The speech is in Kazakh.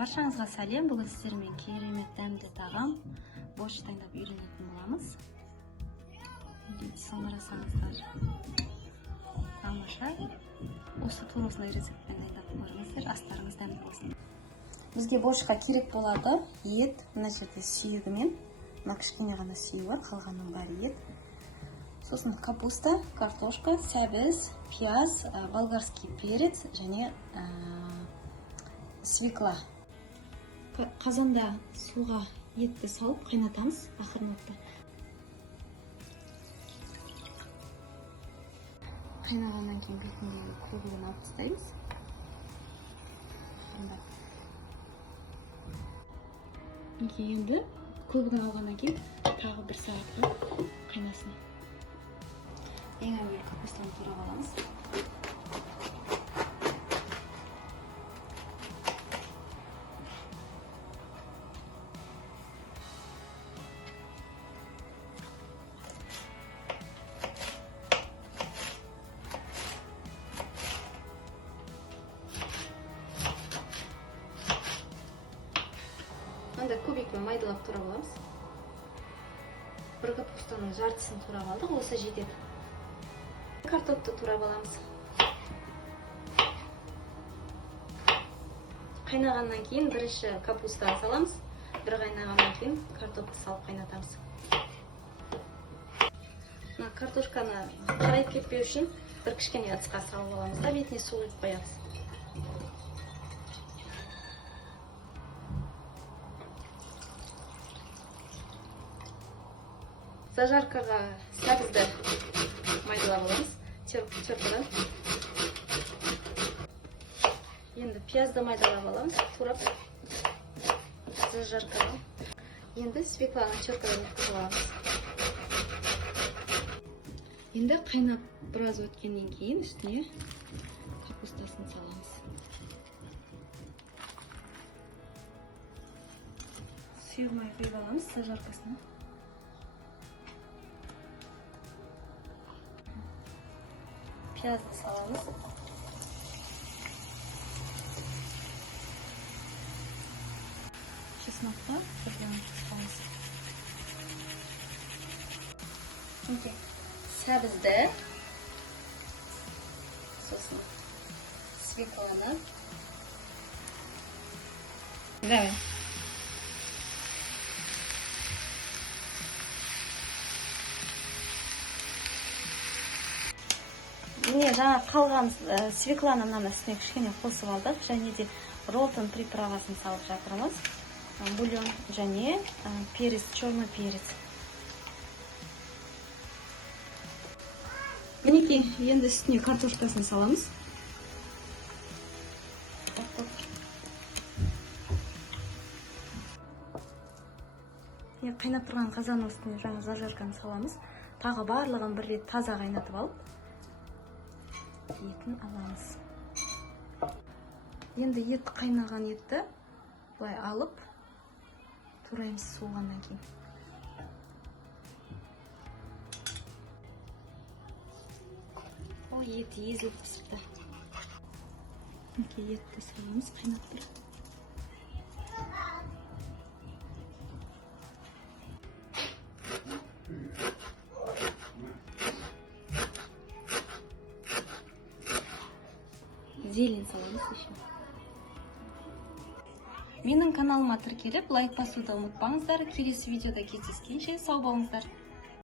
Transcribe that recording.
Баршаңызға сәлем. Бүгін сіздермен керемет дәмді тағам борщ дайындап үйренетін боламыз. Соңырасаңыздар тамаша. Осы тура осындай рецептпен дайындап көріңіздер. Астарыңыз дәмді болсын. Бізге борщқа керек болады ет, мына жерде сүйегі мен, мына кішкене ғана сүйегі бар, қалғанның бәрі ет. Сосын капуста, картошка, сәбіз, пияз, болгарский перец және свекла. Қазанда суға етті салып қайнатамыз ақырын отта. Қайнағаннан кейін бетіндегі көбігін алып тастаймыз. Енді көбігін алғаннан кейін тағы 1 сағатқа қайнасын. Ең әуелі капустаны турап аламыз. Анда көбікпен майдалап турап аламыз. Бір капустаның жартысын турап алдық, осы жетеді. Картопты турап аламыз. Қайнағаннан кейін бірінші капустаны саламыз, бір қайнағаннан кейін картопты салып қайнатамыз. Картошканы қарайып кетпеу үшін бір кішкене ыдысқа салып аламыз да бетіне су құйып қоямыз. Зажаркаға сәбізді майдалап аламыз, теркадан. Енді пиязды майдалап аламыз, турап зажаркадан. Енді свекланы теркадан өткізіп аламыз. Енді қайнап біраз өткеннен кейін үстіне капустасын саламыз. Сүйірмай құйып аламыз зажаркасына. Пиязды саламыз. Чеснокты бірден саламыз. Сәбізді, сосын свекланы. Давай. Міне жаңа қалған свекланы мына үстіне кішкене қосып алдық, және де ролтон приправасын салып жатырмыз. Бульон және перец, черный перец. Мінекей, енді үстіне картошкасын саламыз. Қайнап тұрған қазан үстіне жаңа зажарканы саламыз. Тағы барлығын бір рет таза қайнатып алып, етін аламыз. Енді ет қайнаған етті бұлай алып тураймыз суығаннан кейін. О, еті езіліп пісіпті. Етті саламыз, қайнап тұр. Зелень саламыз еще. Менің каналыма тіркеліп, лайк басуды ұмытпаңыздар. Келесі видеода кездескенше сау болыңыздар.